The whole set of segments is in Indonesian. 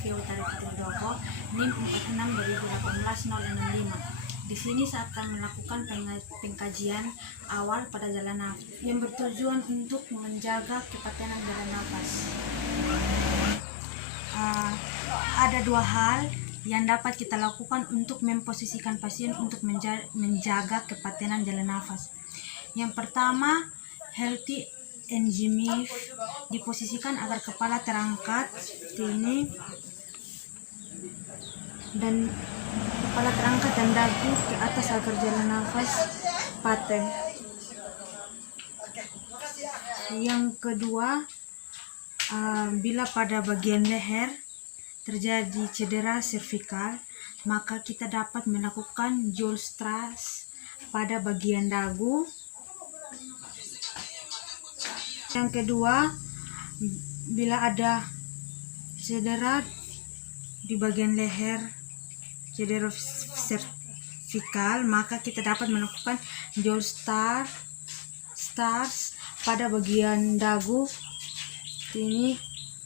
Via Utara Doko NIM 46/2018-065. Di sini saya akan melakukan pengkajian awal pada jalan nafas yang bertujuan untuk menjaga kepatenan jalan nafas. Ada dua hal yang dapat kita lakukan untuk memposisikan pasien untuk menjaga kepatenan jalan nafas. Yang pertama, healthy engine diposisikan agar kepala terangkat seperti ini dan kepala terangkat dan dagu ke atas agar jalan nafas paten. Yang kedua, bila pada bagian leher terjadi cedera servikal, maka kita dapat melakukan jaw thrust pada bagian dagu. Yang kedua, bila ada cedera di bagian leher, cedera servikal, maka kita dapat melakukan jaw thrust pada bagian dagu. Ini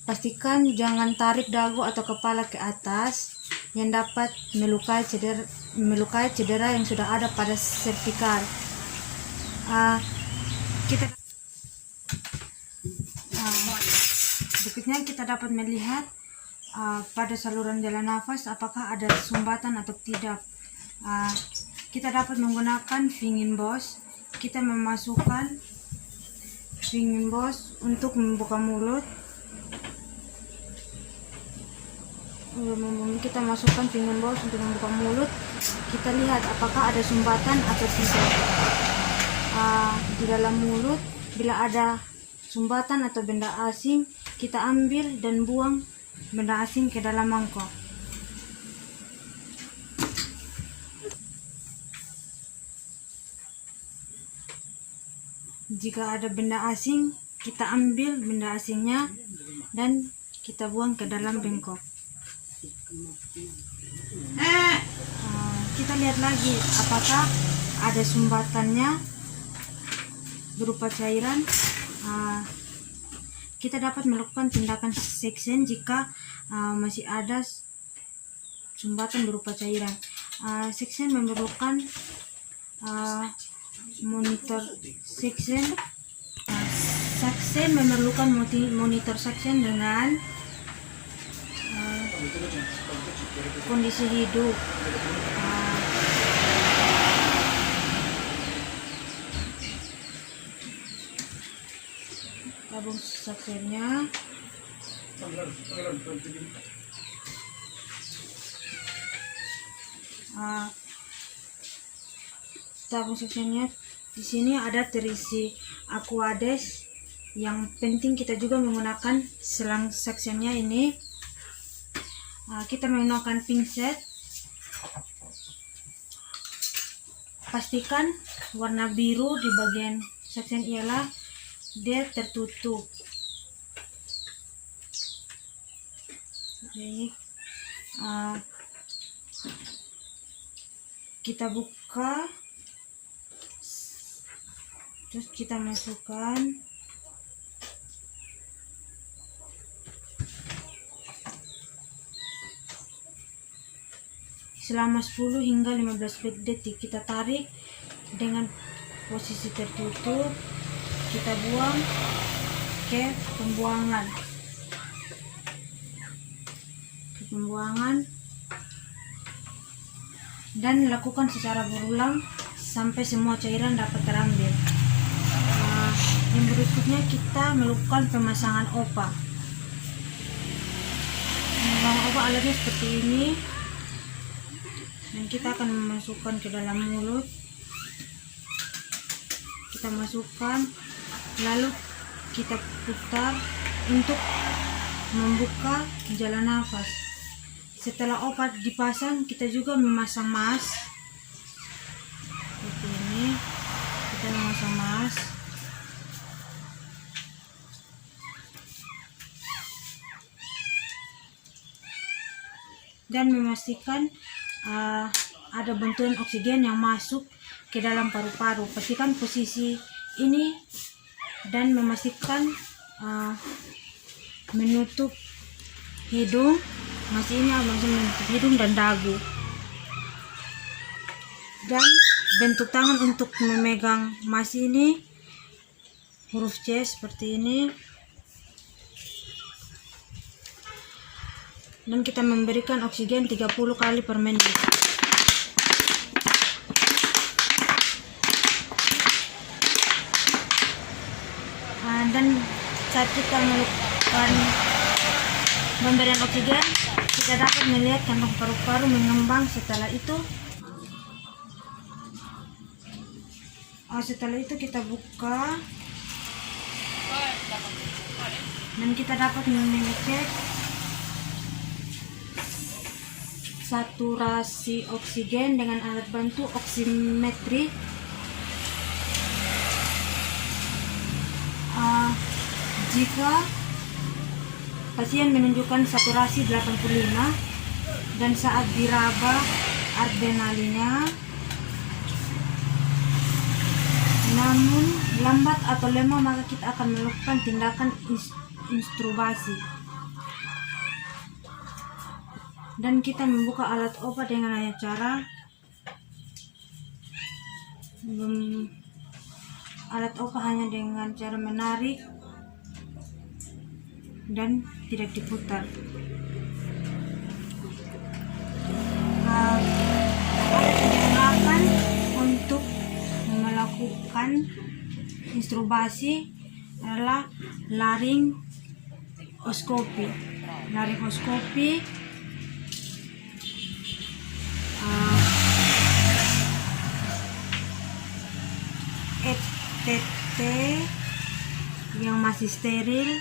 pastikan jangan tarik dagu atau kepala ke atas yang dapat melukai cedera yang sudah ada pada servikal. Berikutnya kita dapat melihat pada saluran jalan nafas apakah ada sumbatan atau tidak. Kita dapat menggunakan Fingenbos. Kita memasukkan Fingenbos untuk membuka mulut. Kita masukkan Fingenbos untuk membuka mulut. Kita lihat apakah ada sumbatan atau tidak di dalam mulut. Bila ada sumbatan atau benda asing, kita ambil dan buang benda asing ke dalam mangkok. Jika ada benda asing, kita ambil benda asingnya dan kita buang ke dalam bengkok. Kita lihat lagi apakah ada sumbatannya berupa cairan. Kita dapat melakukan tindakan section jika masih ada sumbatan berupa cairan. Section memerlukan monitor section. Section memerlukan monitor section dengan kondisi hidup. Tabung saksennya. Tabung saksennya di sini ada terisi Aquades. Yang penting kita juga menggunakan selang saksennya ini. Kita menggunakan pinset. Pastikan warna biru di bagian saksen ialah dia tertutup. Jadi kita buka, terus kita masukkan selama 10 hingga 15 detik. Kita tarik dengan posisi tertutup. Kita buang ke pembuangan. Dan lakukan secara berulang sampai semua cairan dapat terambil. Yang berikutnya kita melakukan pemasangan OPA. Pemasangan OPA alatnya seperti ini. Dan kita akan memasukkan ke dalam mulut. Kita masukkan, lalu kita putar untuk membuka jalan nafas. Setelah obat dipasang, kita juga memasang mask. Seperti ini, kita memasang mask. Dan memastikan ada bantuan oksigen yang masuk ke dalam paru-paru. Pastikan posisi ini dan memastikan menutup hidung Masih ini masih menutup hidung dan dagu. Dan bentuk tangan untuk memegang masih ini huruf C seperti ini. Dan kita memberikan oksigen 30 kali per menit. Dan saat kita melakukan pemberian oksigen, kita dapat melihat kantong paru-paru mengembang. Setelah itu kita buka dan kita dapat mengecek saturasi oksigen dengan alat bantu oximetri. Jika pasien menunjukkan saturasi 85 dan saat diraba adrenalinnya namun lambat atau lemah, maka kita akan melakukan tindakan intubasi. Dan kita membuka alat obat dengan cara hanya dengan cara menarik dan tidak diputar. Alat yang digunakan untuk melakukan intubasi adalah laringoskopi. ETT yang masih steril,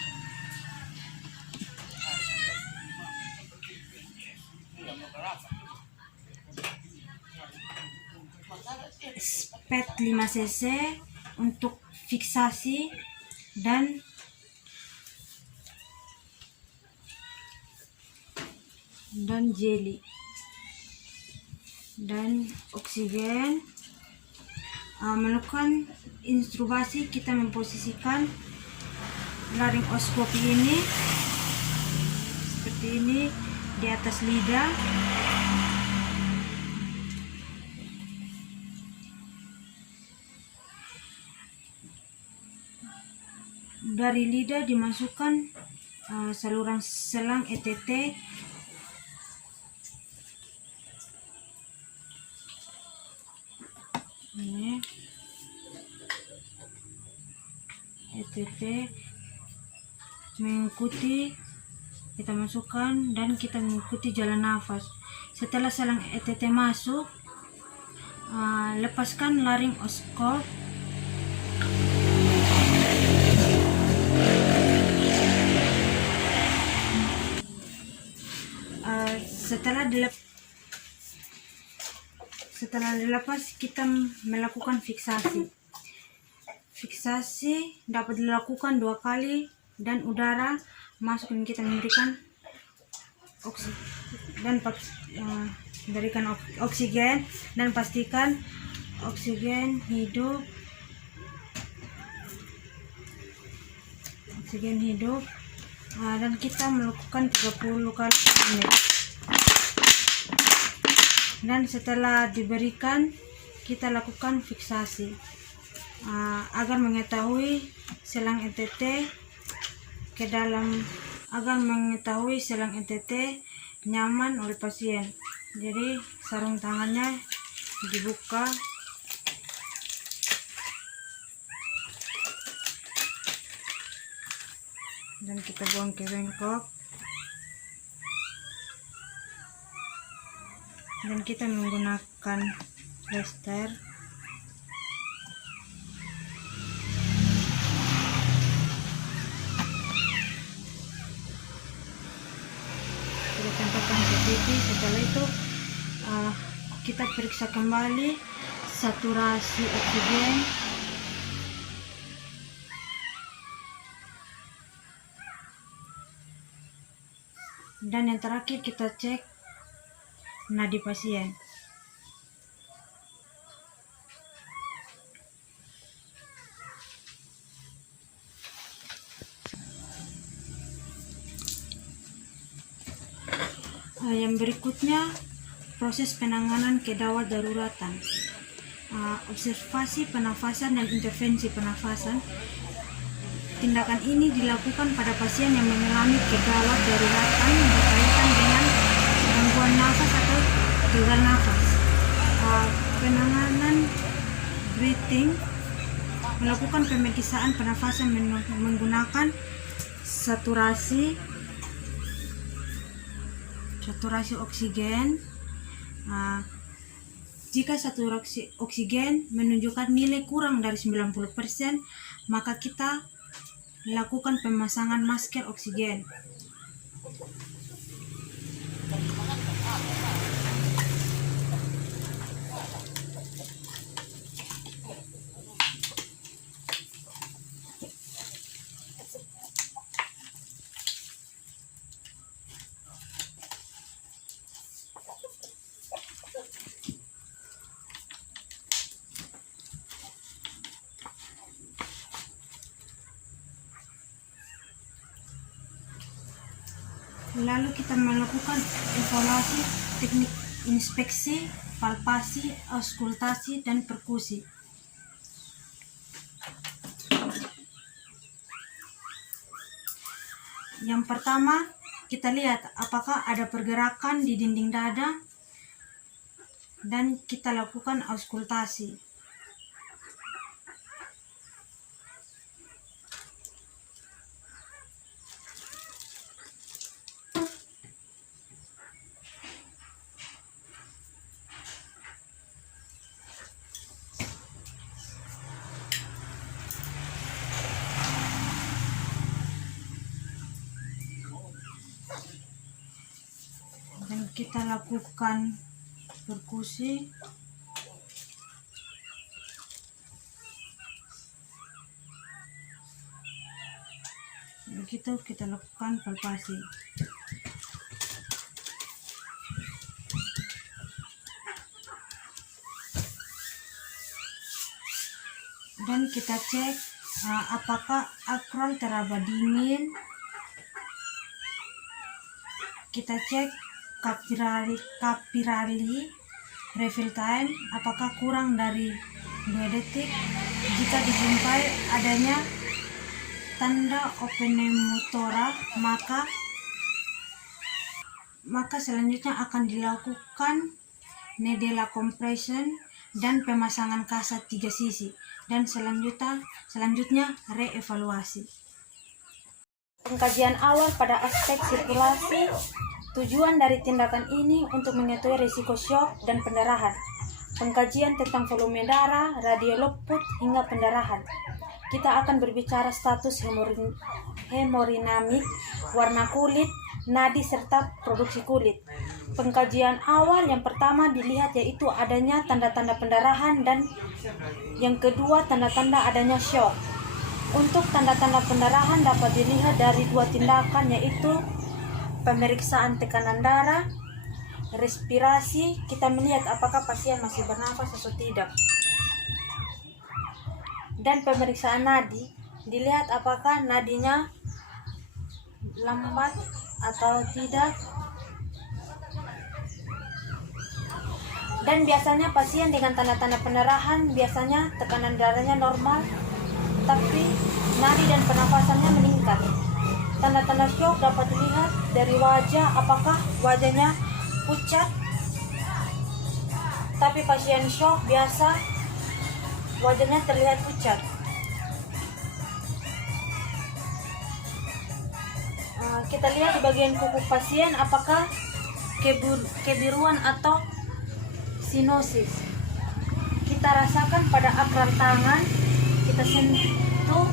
SPET 5 cc untuk fiksasi, dan jeli dan oksigen. Melakukan intubasi, kita memposisikan laringoskopi ini seperti ini di atas lidah. Dari lidah dimasukkan saluran selang ETT ini. ETT mengikuti, kita masukkan dan kita mengikuti jalan nafas. Setelah selang ETT masuk, lepaskan laringoskop. Setelah dilepas, kita melakukan fiksasi. Fiksasi dapat dilakukan 2 kali dan udara masuk dan kita memberikan oksigen dan pastikan oksigen hidup. Dan kita melakukan 30 kali per menit. Dan setelah diberikan, kita lakukan fiksasi agar mengetahui selang ETT nyaman oleh pasien. Jadi sarung tangannya dibuka dan kita buang ke bengkok, dan kita menggunakan plester. Kita tempatkan ke pipi. Setelah itu kita periksa kembali saturasi oksigen. Dan yang terakhir kita cek nadi pasien. Yang berikutnya, proses penanganan gawat daruratan. Observasi pernafasan dan intervensi pernafasan. Tindakan ini dilakukan pada pasien yang mengalami gawat daruratan berkaitan dengan gangguan nafas atau gagal nafas. Penanganan breathing, melakukan pemeriksaan pernafasan menggunakan saturasi oksigen. Jika saturasi oksigen menunjukkan nilai kurang dari 90%, maka kita lakukan pemasangan masker oksigen. Lalu kita melakukan evaluasi teknik inspeksi, palpasi, auskultasi, dan perkusi. Yang pertama, kita lihat apakah ada pergerakan di dinding dada dan kita lakukan auskultasi. Kita lakukan perkusi. Begitu kita lakukan palpasi. Dan kita cek apakah akral teraba dingin. Kita cek kapilari refill time, apakah kurang dari 2 detik. Jika dijumpai adanya tanda openemotora, maka selanjutnya akan dilakukan nedela compression dan pemasangan kasat 3 sisi, dan selanjutnya reevaluasi. Pengkajian awal pada aspek sirkulasi. Tujuan dari tindakan ini untuk mengetahui risiko syok dan pendarahan. Pengkajian tentang volume darah, radioloput, hingga pendarahan. Kita akan berbicara status hemodinamik, warna kulit, nadi, serta produksi kulit. Pengkajian awal yang pertama dilihat yaitu adanya tanda-tanda pendarahan, dan yang kedua tanda-tanda adanya syok. Untuk tanda-tanda pendarahan dapat dilihat dari 2 tindakan, yaitu pemeriksaan tekanan darah, respirasi, kita melihat apakah pasien masih bernafas atau tidak. Dan pemeriksaan nadi, dilihat apakah nadinya lambat atau tidak. Dan biasanya pasien dengan tanda-tanda pendarahan, biasanya tekanan darahnya normal, tapi nadi dan pernafasannya meningkat. Tanda-tanda syok dapat dilihat dari wajah, apakah wajahnya pucat. Tapi pasien syok biasa wajahnya terlihat pucat. Kita lihat di bagian kuku pasien apakah kebiruan atau sinosis. Kita rasakan pada akral tangan, kita sentuh.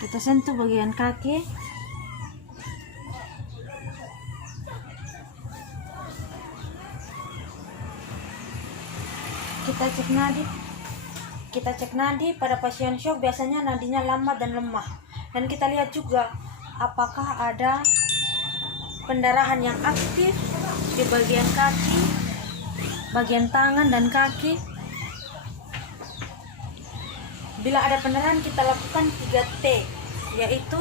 Kita sentuh bagian kaki. Kita cek nadi pada pasien syok, biasanya nadinya lambat dan lemah. Dan kita lihat juga apakah ada pendarahan yang aktif di bagian kaki bagian tangan dan kaki. Bila ada pendarahan kita lakukan 3T, yaitu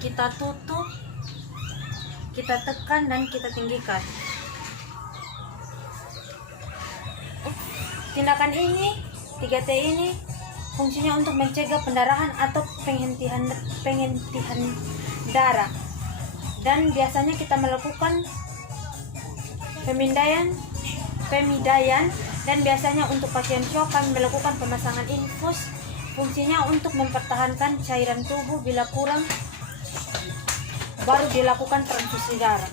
kita tutup, kita tekan, dan kita tinggikan. Tindakan ini, 3T ini fungsinya untuk mencegah pendarahan atau penghentian darah. Dan biasanya kita melakukan pemindaian, dan biasanya untuk pasien shock kami melakukan pemasangan infus. Fungsinya untuk mempertahankan cairan tubuh. Bila kurang baru dilakukan transfusi darah.